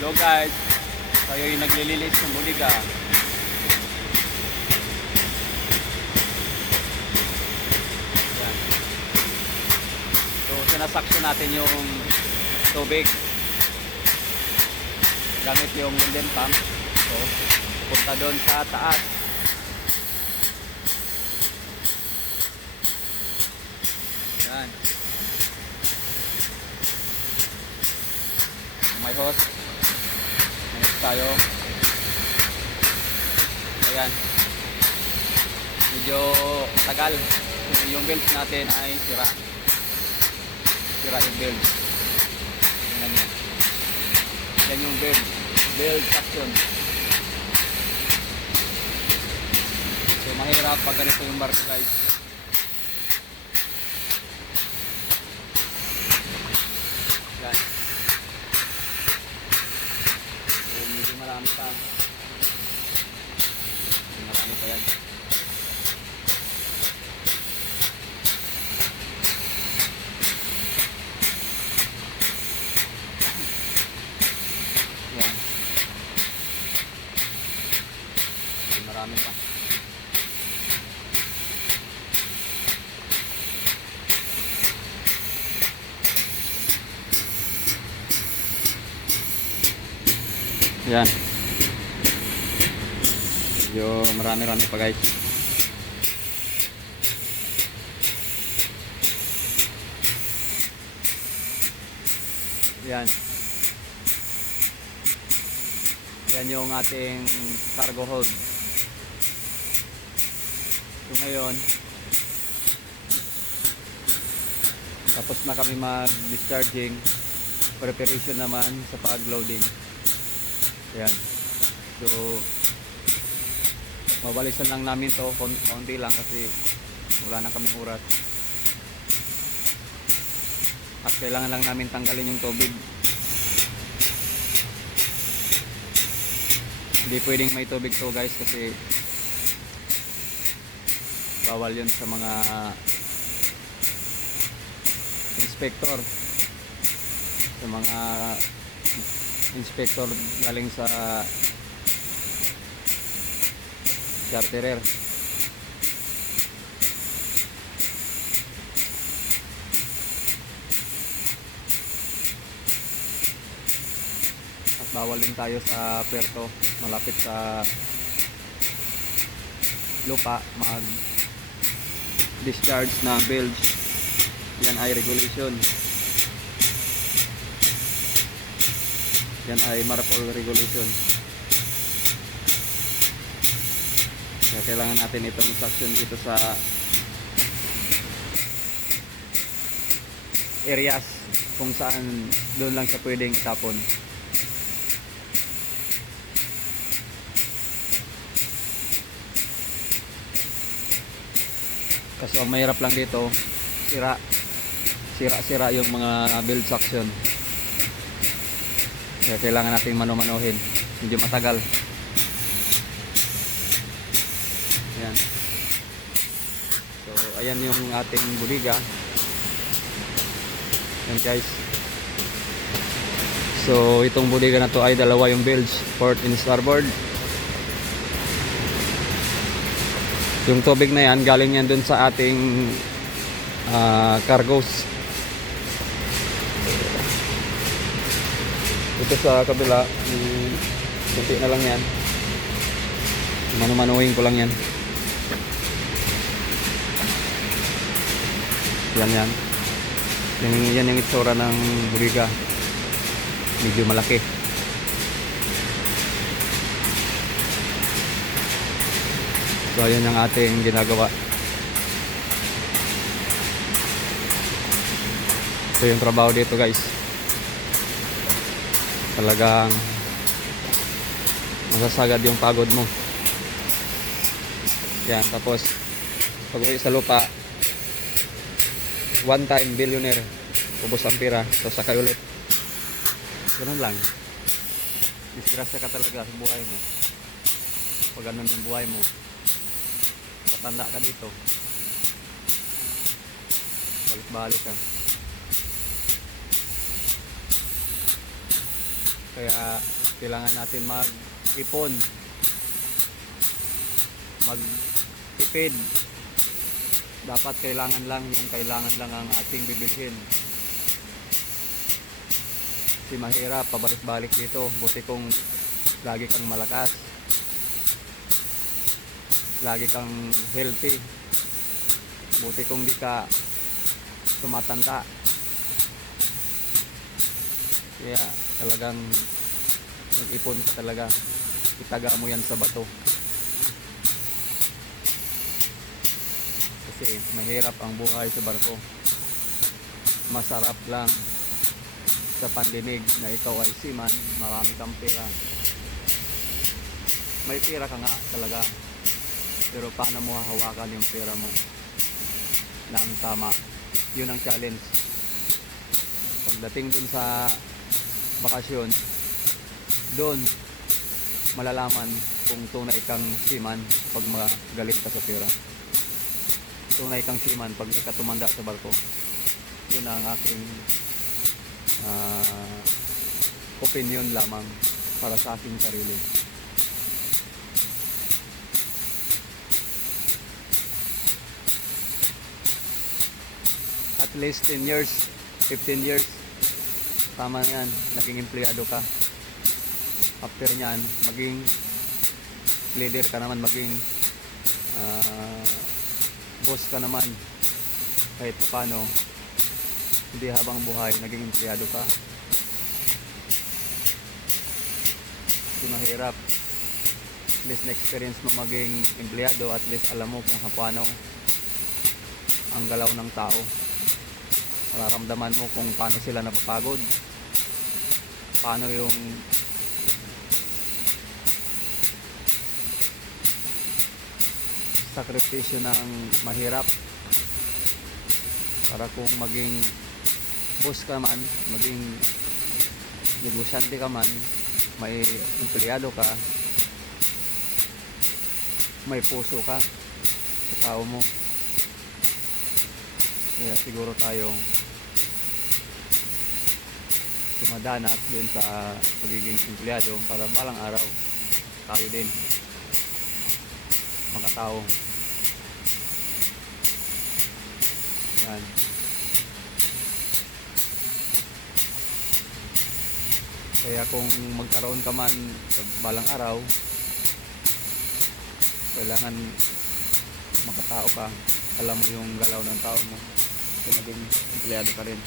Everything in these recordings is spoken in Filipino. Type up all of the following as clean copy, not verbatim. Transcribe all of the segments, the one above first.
Hello guys, tayo yung naglililis ng buliga. Yan. So sinasaksyon natin yung tubig gamit yung wind pump. So punta doon sa taas. Yan. May hose. Next tayo. Ayan. Medyo tagal. Yung belt natin ay sira. Sira yung belt. Yan yan. Yan yung belt. Belt action. So mahirap pag ganito yung barko guys. Yan. Medyo marami pa. Marami pa yan. Yan. Marami pa. Yan. Medyo marami-rami pa guys. Yan. Yan yung ating cargo hold. So ngayon, tapos na kami mag-discharging. Preparation naman sa pag-loading. Yan. So mabalisan lang namin to, konti lang kasi wala na kaming oras. At kailangan lang namin tanggalin yung tubig. Hindi pwedeng may tubig to guys kasi bawal yun sa mga inspector, sa mga inspector galing sa charterer. At bawal din tayo sa puerto, malapit sa lupa mag discharge ng bilge. Yan ay regulation. Yan ay MARPOL regulation. Kaya kailangan natin itong suction dito sa areas kung saan doon lang siya pwedeng itapon. Kasi ang mahirap lang dito, sira yung mga build suction. Kaya kailangan natin mano-manohin. Medyo matagal. Ayan. So ayan yung ating buliga. Ayan guys. So itong buliga na to ay dalawa yung bilge, port and starboard. Yung tubig na yan galing yan dun sa ating cargos. Ito sa kabila, kunti na lang yan. Mano-manuhin ko lang yan. Yan. Yan yung itsura ng buliga. Medyo malaki. So ayan yung ating ginagawa. Ito yung trabaho dito guys. Talagang masasagad yung pagod mo. Yan, tapos pag uwi sa lupa, one time billionaire, ubos ang pira, tapos sakay ulit. Ganun lang. Disgrasya ka talaga sa buhay mo. Pag ganun yung buhay mo, patanda ka dito, balik-balik ka. Kaya kailangan natin mag-ipon, mag-tipid. Dapat kailangan lang ang ating bibilhin. Kasi mahirap pabalik-balik dito. Buti kung lagi kang malakas, lagi kang healthy. Buti kung di ka tumatanda. Kaya talagang mag-ipon ka talaga. Itaga mo yan sa bato. Kasi mahirap ang buhay sa barko. Masarap lang sa pandinig na ikaw ay seaman, marami kang pera. May pera ka nga talaga, pero paano mo hahawakan yung pera mo na ang tama? Yun ang challenge. Pagdating dun sa bakasyon, doon malalaman kung tunay kang seaman pag magaling ka sa pera. Tunay kang seaman pag di ka tumanda sa barko. Yun ang aking opinion lamang para sa aking sarili. At least 10 years, 15 years, tama na yan, naging empleyado ka. After nyan, maging leader ka naman, maging boss ka naman. Kahit paano, hindi habang buhay naging empleyado ka. Hindi mahirap. At least na-experience mo maging empleyado, at least alam mo kung paano ang galaw ng tao. Mararamdaman mo kung paano sila napapagod, paano yung sakripisyo ng mahirap para kung maging boss ka man, maging negosyante ka man, may empleyado ka, may puso ka sa tao mo. Kaya siguro tayo dumadanas din sa pagiging empleyado para balang araw tayo din makatao. Yan. Kaya kung magkaroon ka man sa balang araw, kailangan makatao ka, alam mo yung galaw ng tao mo, kaya maging empleyado ka rin.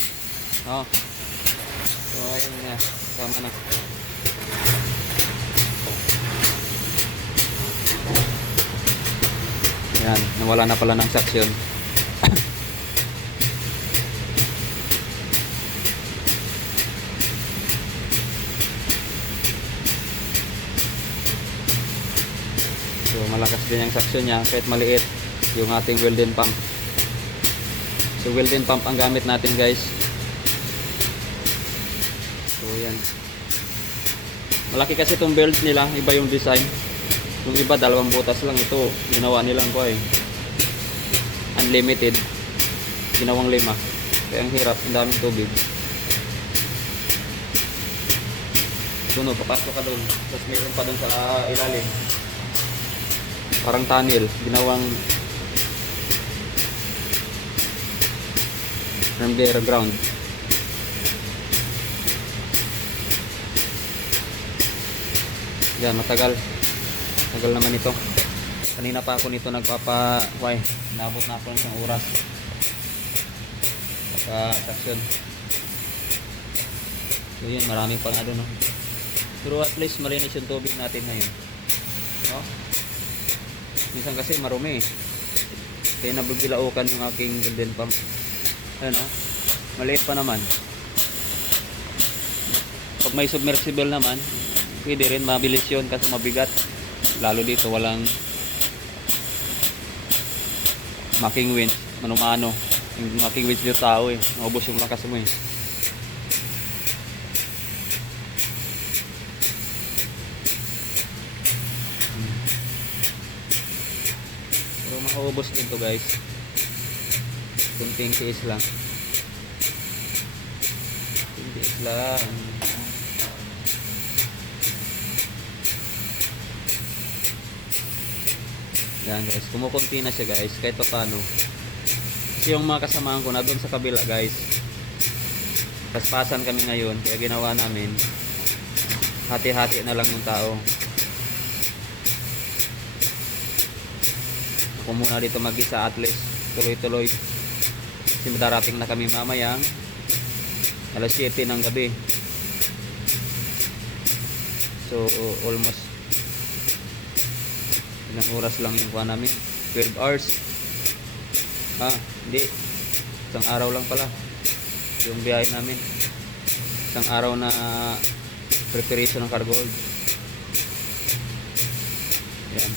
So ayun nga, tama na. Ayan, nawala na pala ng saksyon. So malakas din yung saksyon niya kahit maliit yung ating welding pump. So welding pump ang gamit natin, guys. So yan. Malaki kasi itong belt nila, iba yung design. Yung iba dalawang butas lang, ito ginawa nilang unlimited, ginawang 5. Kaya ang hirap, ang daming tubig. Doon, papasok ka doon, tapos mayroon pa doon sa ilalim, parang tunnel, ginawang underground. Yan, matagal naman ito. Kanina pa ako nito nabot na ako ng isang oras saksyon. So yun, marami pa nga doon, no? Pero at least malinis yung tubig natin ngayon, no? Minsan kasi marumi, kaya nabubulaukan yung aking welding pump. Ayun, no? Maliit pa naman. Pag may submersible naman, pwede rin, mabilis yun kasi mabigat. Lalo dito walang making winch, manumano. Yung making winch dito tao naubos yung lakas mo Pero maubos din to, guys. Kunting tiis lang. Yan guys, kumukunti na siya guys, kahit pa paano. Kasi yung mga kasamahan ko na doon sa kabila guys, paspasan kami ngayon, kaya ginawa namin, hati-hati na lang yung tao. Ako muna dito mag-isa at least, tuloy-tuloy. Kasi darating na kami mamayang alas 7 ng gabi. So, almost ilang oras lang yung kuha namin, 12 hours. Hindi, isang araw lang pala yung biyahe namin, isang araw na preparation ng cargo hold. Yan,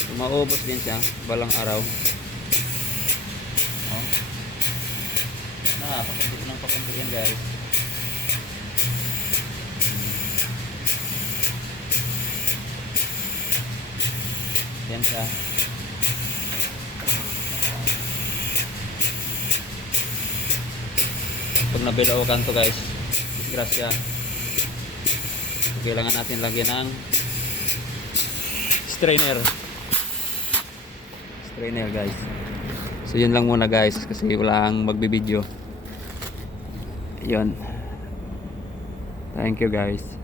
so, maubos din siya balang araw. Pakunti ng pakunti yan guys. Yan siya. Pag nabilawakan to guys, disgrasya. Kailangan natin lagyan ng strainer guys. So yun lang muna guys, kasi walang magbibideo. Yun, thank you guys.